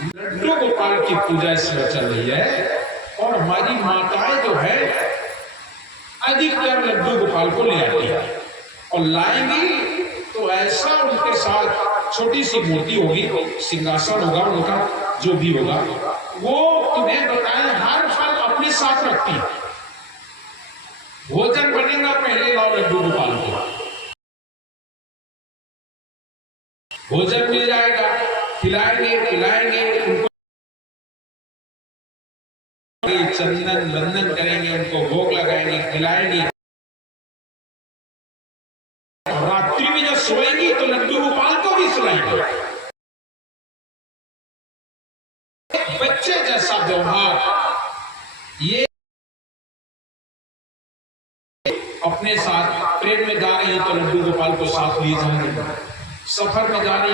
लड्डू गोपाल की पूजा इसमें चल रही है और हमारी माताएं जो है अधिकतर लड्डू गोपाल को ले आती है और लाएंगी तो ऐसा उनके साथ छोटी सी मूर्ति होगी, सिंहासन होगा उनका, जो भी होगा वो तुम्हें बताएं हर फल अपने साथ रखती है। भोजन बनेगा पहले लाओ लड्डू गोपाल को, भोजन मिल जाएगा, खिलाएंगे पिलाएंगे उनको, चंदन वंदन करेंगे, उनको भोग लगाएंगे, खिलाएंगे। रात्रि में जब सोएंगी तो लड्डू गोपाल को भी सुलाएंगे। बच्चे जैसा व्यवहार, ये अपने साथ ट्रेन में जा रही है तो लड्डू गोपाल को साथ लिए जा रही है, सफर में जा रही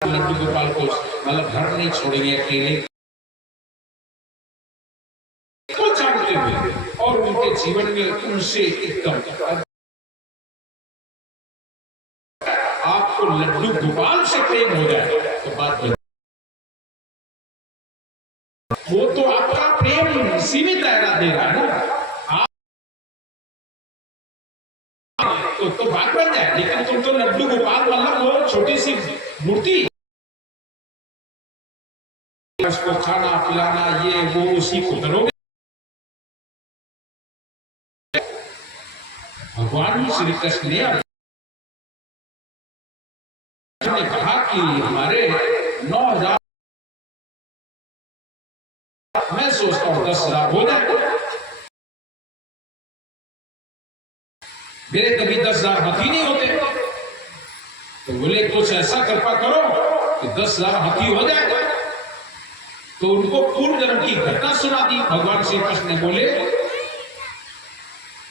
लड्डू गोपाल को मतलब घर नहीं छोड़ेंगे अकेले को जानते हुए, और उनके जीवन में उनसे एकदम आपको लड्डू गोपाल से प्रेम हो जाए तो बात बदल। वो तो आपका प्रेम सीमित दायरा दे रहा है ना, तो बात बन जाए। लेकिन तुम तो लड्डू गोपाल मतलब वो छोटी सी मूर्ति, उसको खाना पिलाना ये वो उसी को करोगे। भगवान श्री कृष्ण ने कहा कि हमारे 9,000, मैं सोचता हूं 10,000 हो जाए, मेरे कभी 10,000 हाथी नहीं होते, तो बोले कुछ ऐसा कृपा करो कि 10,000 हाथी हो जाए। तो उनको पूर्व जन्म की घटना सुना दी। भगवान श्री कृष्ण ने बोले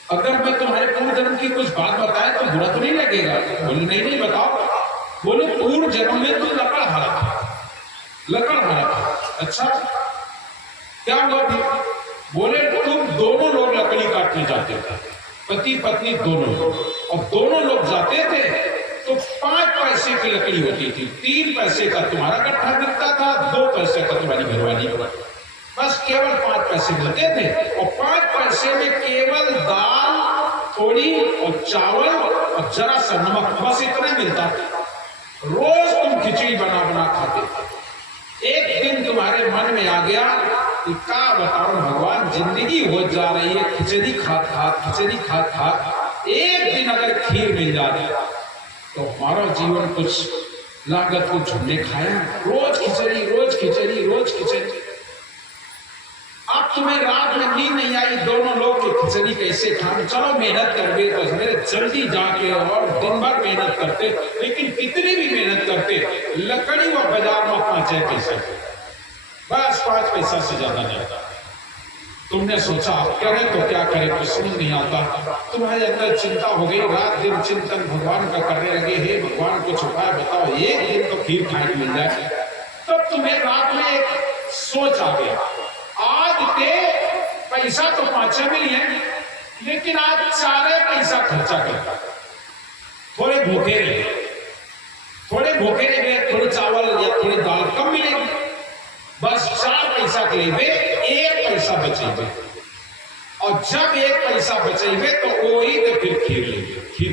अगर मैं तुम्हारे पूर्व जन्म की कुछ बात बताए तो बुरा तो नहीं लगेगा? बोले नहीं बताओ। बोले पूर्व जन्म में तुम लकड़हारा था। अच्छा क्या हुआ थी? बोले तुम दोनों लोग लकड़ी काटने जाते थे, पति पत्नी दोनों लोग, और दोनों लोग जाते थे तो 5 पैसे की लकड़ी होती थी, 3 पैसे का तुम्हारा गट्ठा बिकता था, 2 पैसे का तुम्हारी घरवाली, बस केवल 5 पैसे मिलते थे। और 5 पैसे में केवल दाल थोड़ी और चावल और जरा सा नमक, बस इतना मिलता था। रोज तुम खिचड़ी बना खाते थे। एक दिन तुम्हारे मन में आ गया कि क्या बताऊं भगवान, जिंदगी हो जा रही है खिचड़ी खात, एक दिन अगर खीर मिल जाती तो हमारा जीवन कुछ लागत को झुंडे खाया। रोज खिचड़ी। अब तुम्हें रात में नींद नहीं आई, दोनों लोग की खिचड़ी कैसे खाएं? चलो मेहनत करके तो मेरे जल्दी जाके और दिन भर मेहनत करते, लेकिन कितनी भी मेहनत करते लकड़ी व बाजार में 5 पैसे, बस 5 पैसा से ज्यादा नहीं आता। तुमने सोचा आप करें तो क्या करें, कुछ समझ नहीं आता। तुम्हारे अंदर चिंता हो गई, रात दिन चिंतन भगवान का करने लगे, हे भगवान कुछ उपाय बताओ, एक दिन तो खीर खाने मिल जाए। तब तुम्हें रात में एक सोच आ गया, आज के पैसा तो 5 मिली है, लेकिन आज 4 पैसा खर्चा करता, थोड़े भूखे रहे, थोड़ी चावल या थोड़ी दाल कम मिलेगी, बस 4 पैसा के लिए 1 पैसा बचेगा, और जब 1 पैसा बचेगा तो वही तो फिर खीर लेंगे। खीर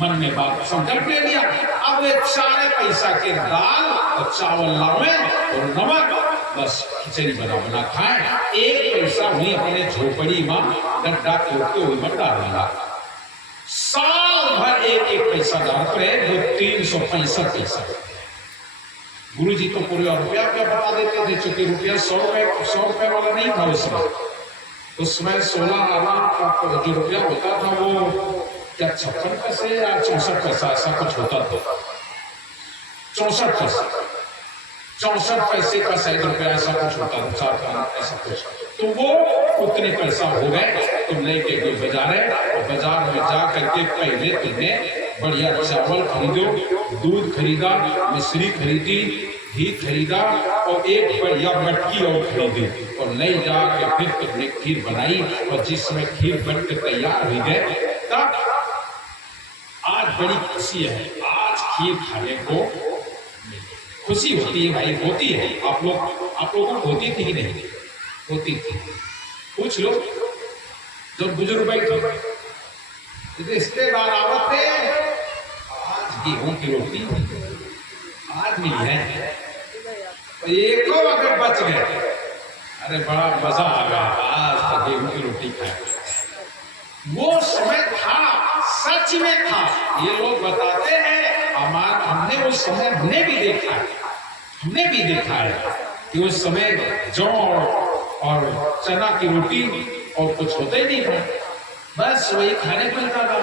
मन में बात संकल्प ले लिया, अब 4 पैसा के दाल और चावल लावे और नमक, बस खिचड़ी बना खाएं। 1 पैसा वही अपने झोपड़ी में गड्ढा खोदते हुए में डालना। साल भर 1 पैसा डालते रहे, जो 365 पैसा। गुरु जी तो पूरे रुपया क्या बता देते थे, चूंकि रुपया 100 रुपए वाला नहीं था उसमें 16 आना का जो रुपया होता था वो क्या 56 पैसे या 64 पैसा ऐसा कुछ होता था, 64 पैसे का 100 रुपया ऐसा कुछ होता था, 4 ऐसा कुछ। तो वो उतने पैसा हो गए, तुम लेके गए बाजार और बाजार में जा करके पहले तुमने बढ़िया चावल खरीदो, दूध खरीदा, मिश्री खरीदी, घी खरीदा और एक बढ़िया मटकी और खरीदी, और ले जाके फिर तुमने खीर बनाई। और जिसमें खीर बनकर तैयार हो गए, तब आज बड़ी खुशी है, आज खीर खाने को खुशी होती है भाई, होती है। आप लोगों को होती थी कि नहीं होती थी? पूछ लो, जब बुजुर्ग बैठे रिश्तेदार आवते, आज गेहूं की रोटी आज मिली है, एक को अगर बच गए, अरे बड़ा मजा आ गया, आज तो गेहूं की रोटी खाए। वो समय था, सच में था। ये लोग बताते हैं, हमने उस समय हमने भी देखा है कि उस समय जौ और चना की रोटी और कुछ होता ही नहीं था, बस वही खाने को मिलता था।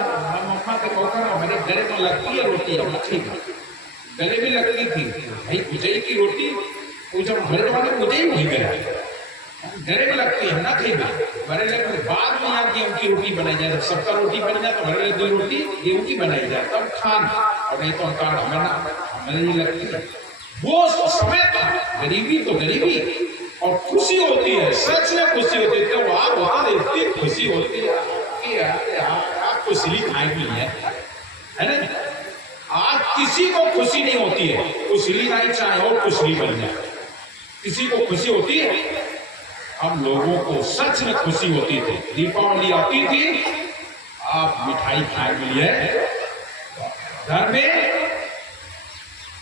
मम्मा के कहता मेरे गले में लगती है रोटी, गले में लगती थी भाई उजई की रोटी, वो जब हमारे जमाने में उजई नहीं गया, गले में लगती है ना खाई बड़े लोग बाद में यहाँ गेहूं की रोटी बनाई जाए, सबका रोटी बन जाए तो बड़े दो रोटी गेहूं की बनाई जाए तब खान, और नहीं तो हमें नहीं लगती। वो समय था, गरीबी तो गरीबी और खुशी होती है, सच में खुशी होती है। तो आप वहां इतनी खुशी होती है कि आप कुशली खाएंगी है ना। आज किसी को खुशी नहीं होती है, कुशली नहीं चाहे और कुशली बन जाए, किसी को खुशी होती है। हम लोगों को सच में खुशी होती थी, दीपावली आती थी, आप मिठाई खाए मिली है, घर में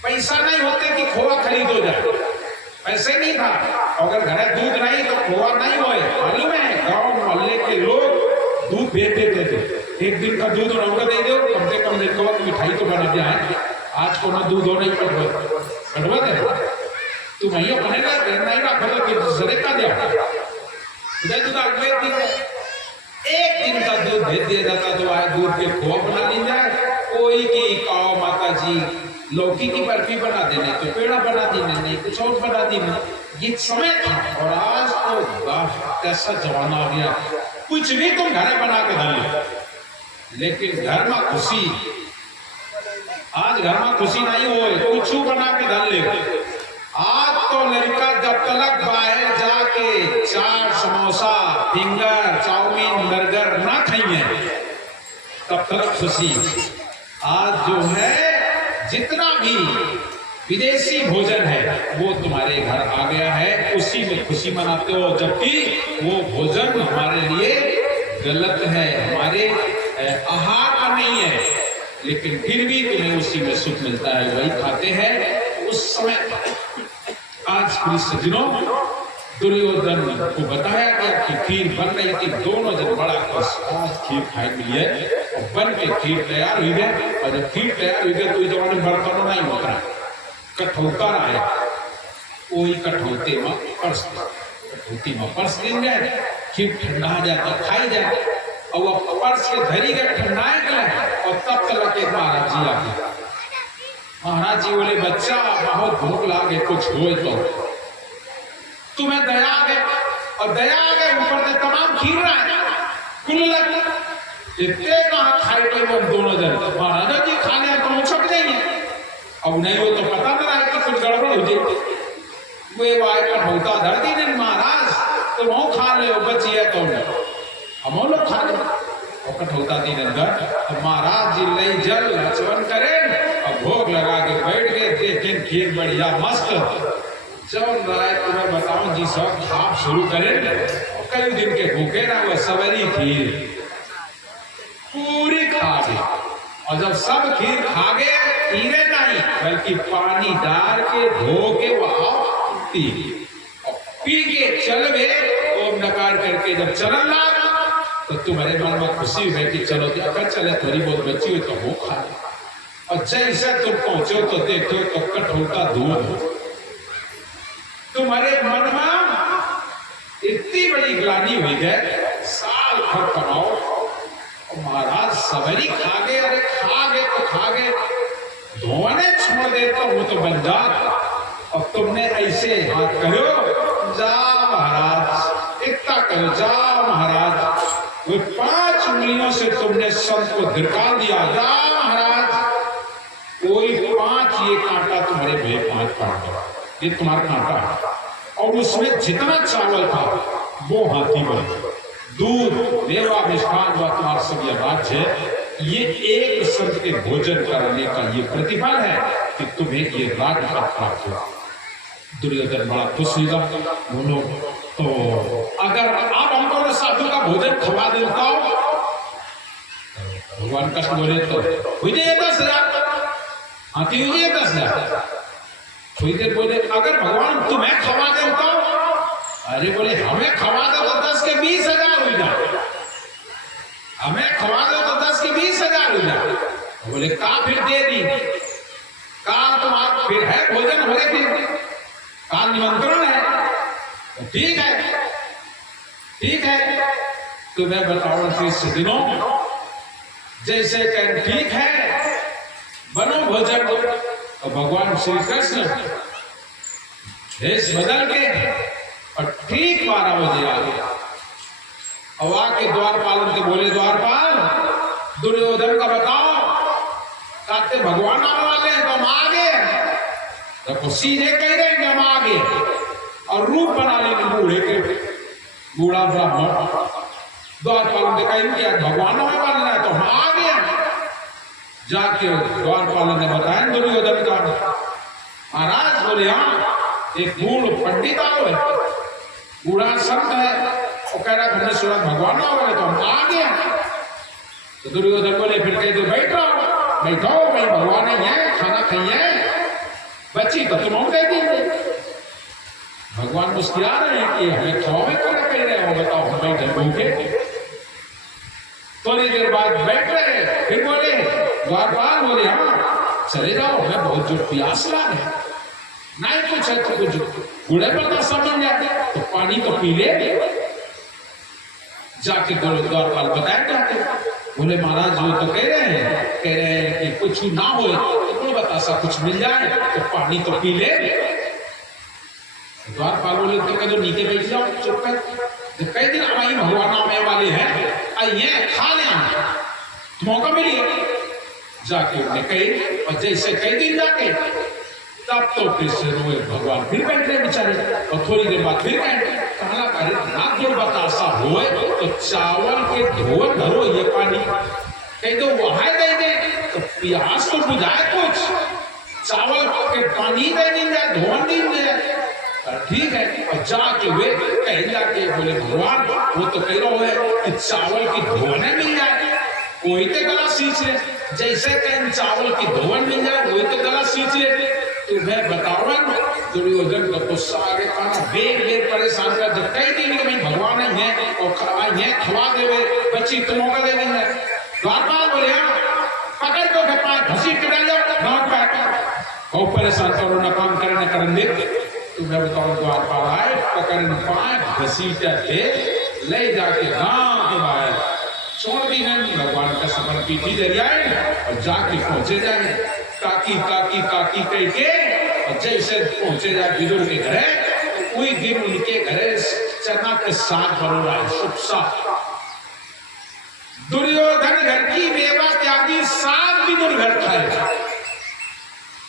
पैसा नहीं होते कि खोआ खरीदो जाए, पैसे नहीं था, अगर घर दूध नहीं तो खोआ नहीं होए। मालूम है गांव मोहल्ले के लोग दूध भेज देते थे, एक दिन का दूध रंग दे दो, कम से कम देखो मिठाई तो बना दिया है। आज को ना दूध हो नहीं कटवा दे, तू नहीं बनेगा नहीं रखा तो सरे का दिया अगले दिन एक दिन का दूध भेज दिया जाता, तो आज दूध के खोआ बना ली जाए। कोई की काओ माता जी लौकी की बर्फी बना देने, तो पेड़ा बना देने, नहीं कुछ और बना देने, ये समय था। और आज तो कैसा जमाना आ गया, कुछ भी तुम घर बना के डाल लो, लेकिन घर में खुशी, आज घर में खुशी नहीं हो, कुछ बना के डाल ले। आज तो लड़का जब तक बाहर जाके chaat samosa finger chowmein burger ना खाइए तब तक खुशी। आज जो है जितना भी विदेशी भोजन है वो तुम्हारे घर आ गया है, उसी में खुशी मनाते हो, जबकि वो भोजन हमारे लिए गलत है, हमारे आहार का नहीं है, लेकिन फिर भी तुम्हें उसी में सुख मिलता है, वही खाते हैं। उस समय आज कृष्ण दिनों दुर्योधन को बताया गया कि खीर बन रही थी, दोनों जन बड़ा खुश, आज खीर खाई मिली है, और बन के खीर तैयार हुई है। और जब खीर तैयार हुई है तो इस जमाने बर्तनों नहीं होता, कठौता है, वही कठौती में पर्स दिन जाए, खीर ठंडा जाता खाई जाए, और वह पर्स के धरी गए ठंडाए गए, और तब तक के महाराज जी आ गए। महाराज जी बोले बच्चा बहुत भूख लागे, कुछ हो तो तुम्हें दया आ गए, और दया आ गए ऊपर से तमाम खीर रहा है कुल इतने कहा खाए थे वो दोनों जन। महाराजा जी खाने तो छक जाएंगे, अब नहीं हो तो पता ना रहा कि कुछ गड़बड़ हो जाए, वे वाय का होता धर दी नहीं महाराज, तो वो खा ले बची है तो हम लोग खा ले, और कठौता दिन अंदर महाराज जी ले जल लचवन करें और भोग लगा के बैठ गए, देखें खीर बढ़िया मस्त। जब राय तुम्हें बताऊं जी सब आप शुरू करें, कई दिन के भूखे ना वो सवेरी खीर पूरी खा गए, और जब सब खीर खा गए खीरे नहीं बल्कि पानी डाल के धो के वहां पी के चल गए। ओम नकार करके जब चलन लगा तो तुम्हारे मन में खुशी हुई कि चलो अगर चले थोड़ी बहुत बची हुई तो वो खा, और जैसे तुम पहुंचो तो देखो तो कठौता दूध, तुम्हारे मन में इतनी बड़ी ग्लानि हुई है, साल भर कमाओ और महाराज सवेरी खा गए, अरे खा गए तो खा गए, धोने छोड़ दे तो वो तो बन जात। और तुमने ऐसे हाथ करो जा महाराज, इतना करो जा महाराज, वो 5 उंगलियों से तुमने सब को धिरका दिया, जा महाराज, कोई 5 ये कांटा तुम्हारे भेद 5 काट दो, ये तुम्हारा कांटा है। और उसमें जितना चावल था वो हाथी बन, दूध मेवा मिष्ठान हुआ तुम्हारा सब राज्य ये एक संत के भोजन कराने का ये प्रतिफल है कि तुम्हें ये राज्य प्राप्त हो। दुर्योधन बड़ा खुश हुआ। बोलो तो अगर आप हमको साधु का भोजन खवा देता हो, भगवान कृष्ण बोले तो हुई 10,000 हाथी हुई 10,000। थोड़ी देर बोले अगर भगवान तुम्हें खवा देता हो, अरे बोले हमें खवा दो तो 10 के 20,000 हुई ना, हमें खवा दो तो 10 के 20,000 हुई ना। बोले का फिर दे दी का तुम्हारा फिर है भोजन हो गए, फिर का निमंत्रण है, तो ठीक है ठीक है। तो मैं बताऊं किस दिनों जैसे कह ठीक है बनो भोजन। तो भगवान श्री कृष्ण देश बदल के और ठीक 12 बजे आ गया। और आके द्वारपाल के बोले द्वारपाल दुर्योधन का बताओ, कहते भगवान आने वाले हैं तो हम आ गए। तो सीधे कह रहे हैं कि हम आ गए और रूप बना लेंगे बूढ़े के, बूढ़ा ब्राह्मण। द्वारपाल ने कहा कि भगवान आने वाले हैं तो हम आ गए। जाके द्वारपाल ने बताया दुर्योधन का। महाराज बोले हाँ एक बूढ़ पंडित आओ है, बूढ़ा संत है, वो कह रहा हमने सुना भगवान आओ तो हम आ गए। तो दुर्योधन बोले फिर कह दो बैठो बैठो भाई भगवान है खाना खाइए, बच्ची तो तुम कह देंगे। भगवान मुस्कुरा रहे हैं कि हमें खाओ कह रहे हो, बताओ हम बैठे भूखे। थोड़ी देर बाद बैठ रहे फिर बोले द्वारपाल बोले हाँ चले जाओ, हमें बहुत जोर प्यास लगे, नहीं कुछ है तो कुछ बूढ़े पर समझ जाते तो पानी तो पी ले। जाके द्वारपाल बताया जाते बोले महाराज वो तो कह रहे हैं कि कुछ ना हो तो बतासा कुछ मिल जाए तो पानी तो पी ले। द्वारपाल बोले तो कह दो नीचे बैठ जाओ चुप कर, तो कई दिन हमारी भगवान आने वाले हैं आइए खा लें मौका मिलिए। जाके उन्हें कही और जैसे कई दिन जाके तब तो फिर से रोए भगवान फिर बैठ रहे बेचारे। और थोड़ी देर बाद फिर कहला करे ना गुड़ बतासा होए तो चावल के धोए धरो ये पानी कह दो वहां दे दे तो प्यास तो बुझाए, कुछ चावल के पानी दे दी जाए धोन दी जाए ठीक है। और जाके वे कहीं जाके बोले भगवान वो तो कह रहा है कि चावल की धोने मिल जाए, वही तो गला सींच ले। जैसे कहीं चावल की धोवन मिल जाए वही तो गला सींच ले। तुम्हें बताओ दुर्योधन का गुस्सा आगे खाना बेर बेर परेशान कर जब कई दिन के भाई भगवान है और ये खवा देवे बच्ची तुम मौका दे देंगे। द्वारपाल बोले पकड़ को पाए घसीट के डाल जाओ बहुत परेशान करो ना काम करे न करने। तुम्हें बताओ द्वारपाल आए पकड़ पाए घसीट दे ले जाके गांव के बाहर छोड़ दी नहीं। भगवान का सफर पीठी दे जाए और जाके पहुंचे जाए काकी काकी काकी कह के और जैसे पहुंचे जाए विदुर के घरे कोई दिन उनके घरे चना के साग बन रहा है शुभ साग। दुर्योधन घर की मेवा त्यागी साग विदुर घर खाएगा।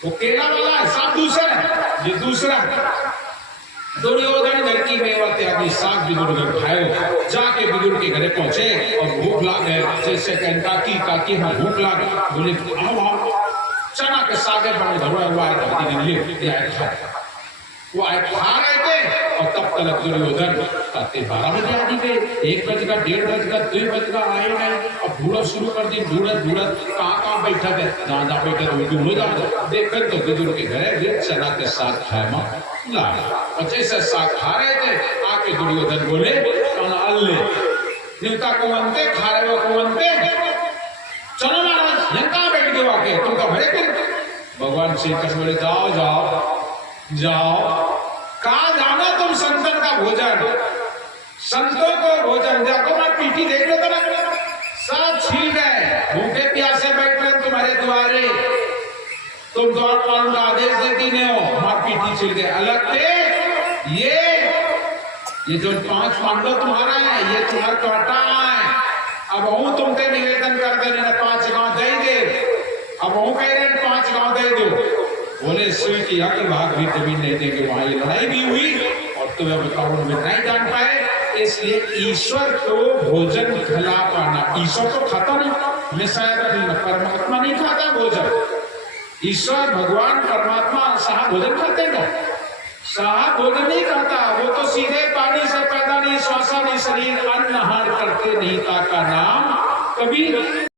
वो केला वाला है साग दूसरा है, ये दूसरा दुर्योधन घर की मेवा त्यागी साग विदुर घर खाए। जाके विदुर के घरे पहुंचे और भूख लाग गए जैसे काकी काकी में भूख लाग बोले आओ आओ चना के सागे बने धोया हुआ है वो आए खा रहे थे। और तब तक दुर्योधन कहते 12 बजे आ गए 1 बजेगा 1:30 बजेगा 2 बजेगा आए नहीं। अब ढूंढ शुरू कर दी ढूंढत कहाँ बैठा है जहाँ जहाँ बैठे ढूंढो जाओ देख कर तो विदुर के घरे चना के साग खाए ला। और जैसे साग खा रहे थे आके दुर्योधन बोले अल्ले जिनका कुवंते खा रहे हो कुवंते चलो महाराज यहाँ कहाँ बैठ गए आके तुमका भरे कर। भगवान श्री कृष्ण बोले जाओ जाओ जाओ कहाँ जाना तुम संतन का भोजन संतों को भोजन जाको मैं पीठी देख लो तो सब छील गए भूखे प्यासे बैठ रहे तुम्हारे द्वारे तुम द्वारपाल का आदेश देती नहीं हो हमारी पीठी छिल गए। अलग थे ये जो 5 पांडव तुम्हारा है ये तुम्हारा काटा है। अब वो तुमसे निवेदन कर देने 5 गांव दे दे। अब वो कह रहे 5 गांव दे दो। बोले सुई की आगे भाग भी जमीन नहीं देंगे। वहां ये लड़ाई भी हुई और तुम्हें बताओ में नहीं जान पाए। इसलिए ईश्वर को भोजन खिला पाना ईश्वर तो खाता नहीं मैं शायद अभी परमात्मा नहीं खाता भोजन, ईश्वर भगवान परमात्मा साहा भोजन खाते हैं क्या? साहा भोजन नहीं खाता, वो तो सीधे पानी से पैदा नहीं, श्वासा नहीं, शरीर अन्न आहार करते नहीं, का नाम कभी